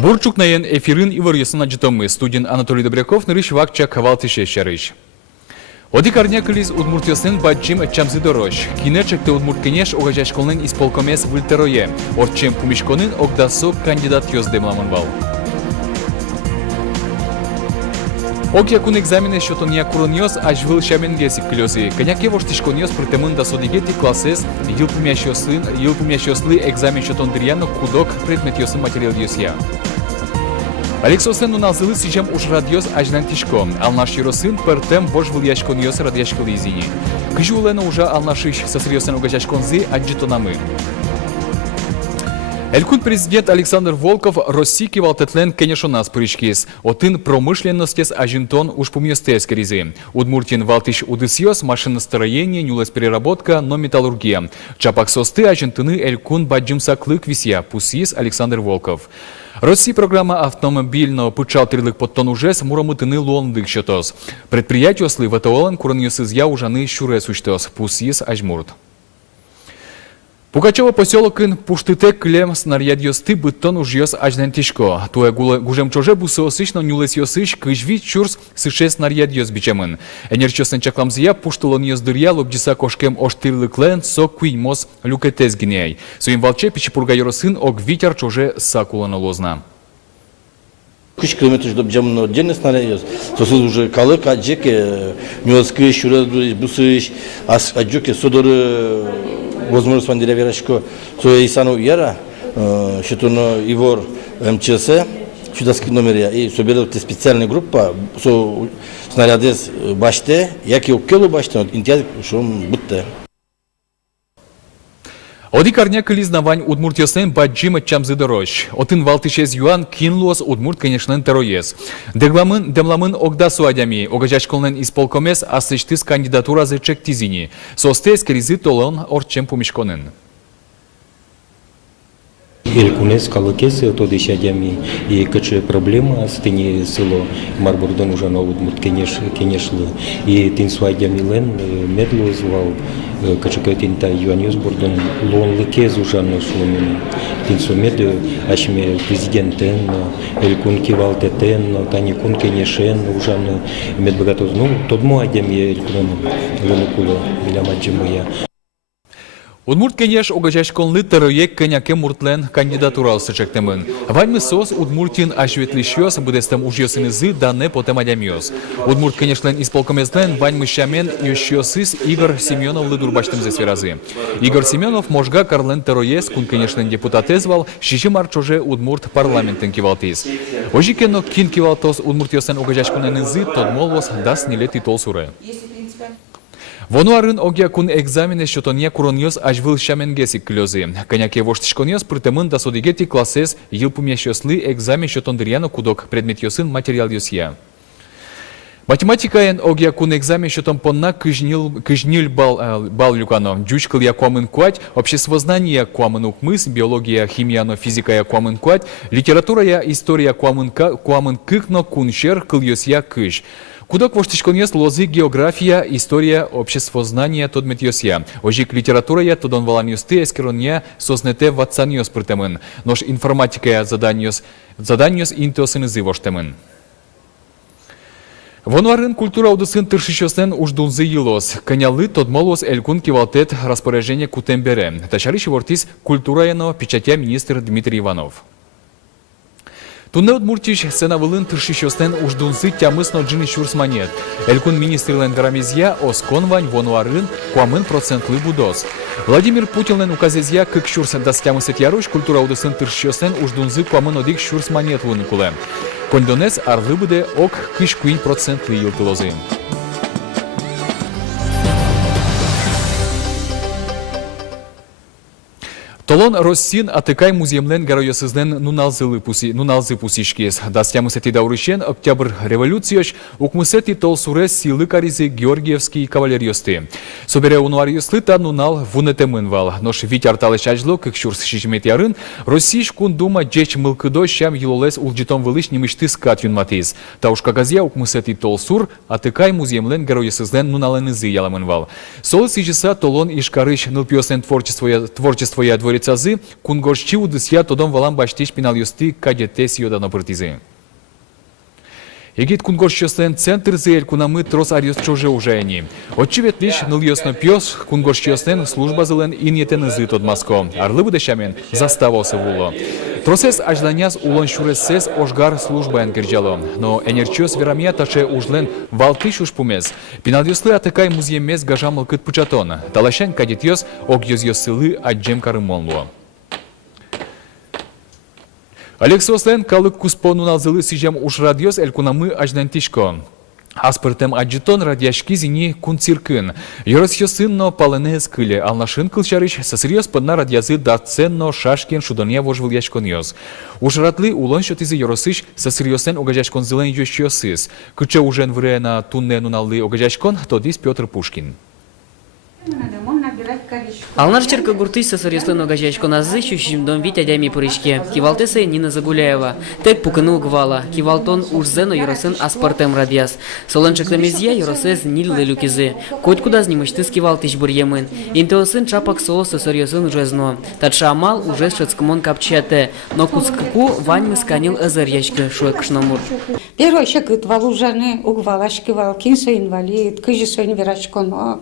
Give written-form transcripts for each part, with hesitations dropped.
Бурчук наен эфирин ивар ясына житомы. Студент Анатолий Добряков нырыш вакча кавалтыше шарыш. Оди карнякализ удмуртиясын баджим чамзы дорож. Кинечекте удмурткенеш огажашколнен исполкомес вультерое. Орчем пумишконын огдасо кандидат ёздемламын вал. Ог якун экзамене шотония курониос ажвыл шаменгесик клёзи. Коняке воштишкониос притемын да содигети класses йылпумящослы экзамен шотондырьяно кудок предметьосын материал ёсья. Алексосен нуназылы сижем уж радиос ажнантишко. Алнаширосын пертем вожвыл яшкониос радиашкалы изини. Кыжулена уже алнашиш сосриосен угажашконзы аджитонамы. Элькун президент Александр Волков Россики валтетлен кенешонас причкис. Отын промышленностес ажинтон уж пумьестес кризы. Удмуртин валтиш удысьос машиностроение, нюлес переработка, но металлургия. Чапак состы ажинтыны элькун баджимсаклык висья, пусис Александр Волков. Россия программа автомобильного пучалтрилык под тон уже с муромытыны лондых счетос. Предприятие сли ВТОЛен кураньос изъя ужаны щуре сущтос, пусис ажмурт. Пугачева поселокын пуштыте клем снарядьосты быттон ужьос ажнантишко. Туе гужем чоже бусосыш, но нюлес йосыш кыжви чурс сыше снарядьос бичемын. Энерчосен чакламзия пуштылон йоздырья лобдиса кошкем оштырлыклен со куймос люкетез гиней. Своим волче пичепургайоросын ог витер чоже сакулана лозна. 3 километров до бджамно отдельно снарядьос. То есть уже калык аджеке нюлескы щуре бусыш аджеке содоры возможность вандиля верашко, то и сану яра, что то Ивор МЧС, чудаский номер и собирают специальная группа, со снаряды баште, як и укелу баште, интиаз шум будто. Оди карнякализ навань удмуртиясын баджима чамзы дорож. Отын валтышез юан кинлуос удмурт, конечно, тероез. Демламын огдасу адями, огажашколнен исполкомес асыштыз кандидатура за чектизини. Состез кризы толон орчем пумишконен. Елькунес калыкес тодыш адями и каче проблема стыни село Марбурдон уже на удмурт кенешлы. И тин свадями лен медло звал каче тинта юаниус бурдон лонлыкез уже на шломин. Тин сумед ашме президентен Елькун кивалтетен таникун кенешен уже на медбогатоз. Ну тодмо адями Елькун лонукуло иламаджимая. Удмурт кенеш огажашколны терроек коняке муртлен кандидатуралсы чектемын. Вальмы сос удмуртин ашветлищёс будестем ужьёсынызы дане потемадямиос. Удмурт кенешлен исполкомезлен вальмы щамен ёщёсыс Игорь Семенов лыдурбаштым зесверазы. Игорь Семенов можга карлен терроес кун кенешлен депутатезвал, шиши марчоже удмурт парламентен кивалтиз. Ожикено кин кивалтос удмуртиосен огажашколненызы тодмолвос дас ниле титол суре. Вонуарын огякун экзамене шотония куроньос ажвыл шаменгесик клёзы. Коняке воштишконьос притемын да содигети классес йылпумящослы экзамен шотондырьяно кудок предметьосын материал ёсья. Математикаен огякун экзамен шотон понна кыжнил бал люкано. Джучкал я куамын куать, обществознание куамын укмыс, биология, химияно, физика я куамын куать, литература я история куамын кыкно куншер кыл ёсья кыж. Кудок воштишконьес лозы география, история, обществознание тодмет ёсья. Ожик литература я тодон валаньосты эскерония сознете ватсаньос притемын. Нож информатика я заданьос интеосынызы воштемын. Вонуарын культура удысын тыршищосен уждунзы йылос. Конялы тодмолос элькун кивалтет распоряжение кутембере. Ташарыш вортис культура яно печатя министр Дмитрий Иванов. Тунне удмуртиш сенавылын тыршищостен уждунсы тямысно джины шурс монет. Элькун министрлен гарамизья осконвань вонуарын куамын процентлы будос. Владимир Путинлен указезья кык шурс дастямысет яруш культура удысын тыршищостен уждунзы куамын одик шурс монет луныкуле. Кондонес арлыбыде ок кыш куин процентлы йылтылозы. Толон Россин атыкай музеемлен гаройосызден нуналзы пусишкес. Дастямысети даурышен октябрь революцияш укмысети тол суре силы каризы Георгиевский кавалерьосты. Собере унуарьослы та нунал вунетемынвал. Нош витяр талышажло, как шурс шишметярын, Россиш кундума джеч мылкыдо щам йылолес улджитом вылыш немышты скат юнматиз. Та уж кагазия укмысети тол сур атыкай музеемлен гаройосызден нуналенызы яламынвал. Сол сижеса толон ишкарыш нылпиосен творчество я дворец столицазы кунгорщи удысья тодом валам баштиш пинал юсты кадетес йодано партизы. Егит кунгорщёстен центр зель кунамы трос ариос чоже ужайни. Отчевет лишь ныльёсно пёс кунгорщёстен служба зелен иньетен изы тод маско. Арлы выдащамен заставался вуло. Тросес ажданяс улон шуресес ошгар службаен кирджало. Но энерчёс верамия таше ужлен валты шушпумес. Пинадюслы атакай музьемес гажамыл кыт пучатон. Талашан кадетьёс огьёзьёсылы аджем карымонло. Алексослен калык куспону налзылы сижем уж радиос элькунамы ажнантишко. Аспыртем аджитон радиашки зини кунциркын. Йоросьёсынно палене скыле, алнашын кылчарыш сосырьёс подна радиазы даценно шашкен шудония вожвыл яшконьёс. Уж радлы улон шотизы йоросыш сосырьёсен огажашкон зылен ёщёсыз. Кыча ужен врена тунне нуналлы огажашкон, тодис Петр Пушкин. Алнарчерка гуртыш сосырьёслен огажашко назы щущимдон вить адями пырышке. Кивалтесе Нина Загуляева. Тек пукыны угвала. Кивалтон ужзено йоросын аспартем радиас. Солончыклемезья йоросез ниллы люкизы. Коть куда знимыштыз кивалтыш бурьемын. Интеосын чапак соос сосырьёсын ужезно. Татша амал уже шецкмон капчате. Но кускаку ваньмы сканил эзер яшки шуэкшномур. Первый щекот валужаны угвалашки валкинса инвалид, кыжи сон верачконо,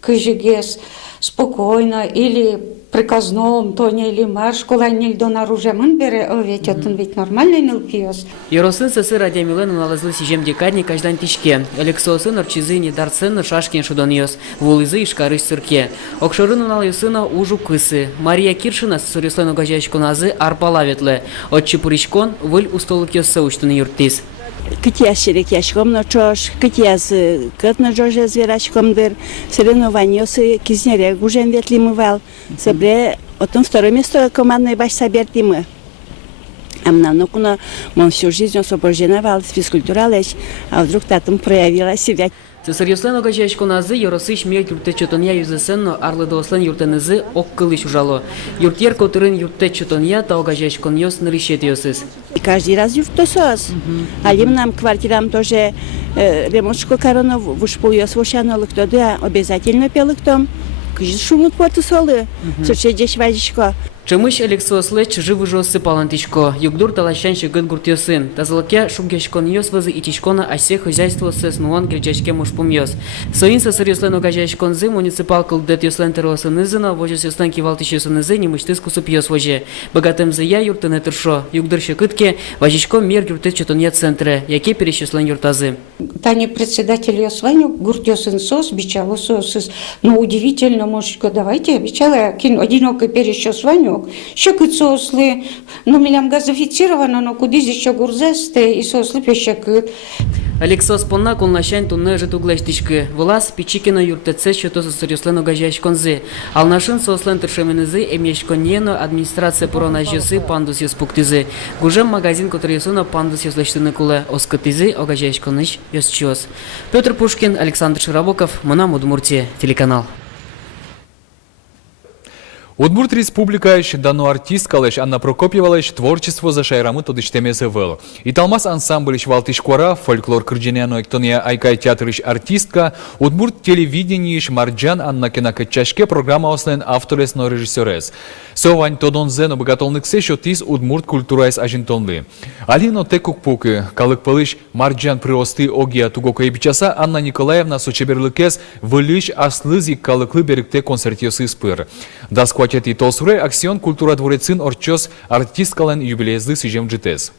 кыжи гес спокойно или приказном тоне или марш, кола нельдон оружием бере, ведь это ведь нормальный нилпиос. Йоросын сысы радиамилен налазлы сижем декадни каждан тишке. Алексосын орчизы недарценно шашкин шудоньёс. Вулызы и шкарыш сырке. Окшорын уналюсына ужу кысы. Мария Киршина сосырьёслен огажашко назы арпалаветле. Отчи пуришкон выль устолык ёссы учтын юртис. Кытьяс шерекяшком на чош, кытьяс кыт на жоже зверачком дыр, соревнованиосы кизнерек уже ветли мывал. Собре, отом второе место командной баш соберти мы. А мне нукуна, мы всю жизнь освобождена физкультура лечь, а вдруг татом проявила себя. Сосырьёслен огажашко назы йоросыш мек юрте чотонья юзесенно арлыдослен юртенызы оккылыш ужало. Юртер котырын юрте чотонья та огажашкон ёс нырышет ёсыз. И каждый раз юртосос. Алим нам квартирам тоже ремонтшко корона вушпул ёс вошанолык тоды, обязательно пелык том. Кыжы шумут поту солы, сочедеш вазишко. Чымыш Алексослеч живы жоссы палантичко. Югдур талащанши гын гуртёсын. Тазалыке шумгешкон ёс вазы итишкона асе хозяйство сэс нуан гречачке мушпум ёс. Соин сосырьёслен огажашкон зы муниципал кылдет ёслен теросын изына, вожес ёслен кивалтыш ёсын изы немыштыз кусуп ёс воже. Богатым зыя юртыны тыршо. Югдур шекытке важишко мер юртет чотонья центре, яке перещёслен юртазы. Таня председатель ёсваню гуртёсын сос, бичало сос. Ну удивительно, мужичко, давайте, обещала кин одинокий перещёсваню. Щекот сосли, ну милям газофицировано, но куди еще гурзесте и сосли пещекот. Алексос понна колнашань тунны жит углештишки. Влас пичикина юртеце щото сосырьёслен огажашконзы. Алнашын сослен тыршеменызы эмешконьено администрация порона жёсы пандус ёс пуктизы. Гужем магазин которыйсуна пандус ёслештыны куле оскотизы огажашконыш ёс чёс. Петр Пушкин, Александр Широбоков, Манам Удмуртия, телеканал. Удмурт республикаеш дано артисткалеш Анна Прокопьевалеш творчество за шайрамы тодыштемезе выл. И талмас ансамблеш Валтышкора, фольклор кырдженяно эктония айкай театрыш артистка, Удмурт телевидениеш Марджан Анна Кенакачашке программа ослен авторесно режиссерес. Совань тодон зено богатолныксе шотис Удмурт культурайс ажинтонлы. Алино текук пуки, калык пылыш Марджан приосты огия тугока епичаса Анна Николаевна сочеберлыкес вылыш аслызи калыклы берегте концертиосы спыр. Дасквачет и толсуре аксион культура дворецин орчос артисткален юбилейзды сижем джитес.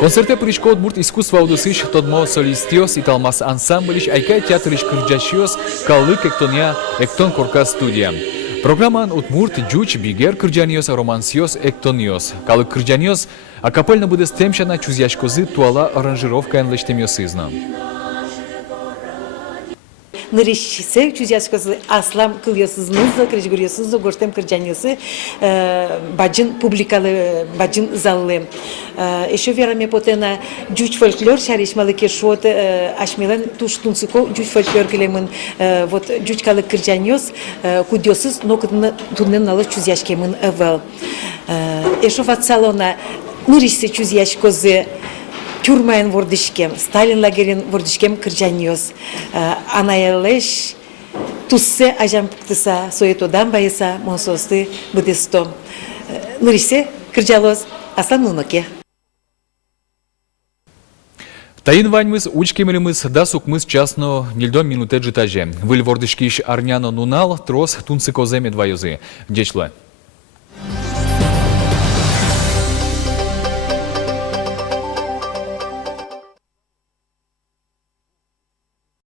Концерте пришко Удмурт искусства удусыш тодмо солистиос и талмас ансамблиш айкай театриш кырджашиос калык эктония эктон корка студия. Программан Удмурт джуч бигер кырджаниос романсиос эктониос. Калык кырджаниос акапельно буде стемшана чузяшкозы туала аранжировка энлештемиосызна. Нырышчисе чузяшкасы аслам кыльосызмызды, крежгурьосызды, гоштем кырджаньосы, баджин публикалы, баджин заллы. Еще верами потена джуч фольклор шаришмалы кешот, ашмелен туштунсыко джуч фольклор килемын, вот джуч калы кырджаньос, кудьосыз, но туннен налы чузяшкемын эвел. Еще ватсалона нырышсе чузяшкозы, Тюрмаен вордышкем, Сталин лагерин вордышкем кырджаньос. Анаялеш туссе ажам пуктыса, соетодан байыса, монсосты будесто. Ныришсе, кырджалоз, аслам нуноке. Таин ваньмыз, учкемелемыз, да сукмыз часно нильдон минуте джитаже. Выль вордышкиш арняно нунал, трос тунцикоземе двоюзы. Дечлы.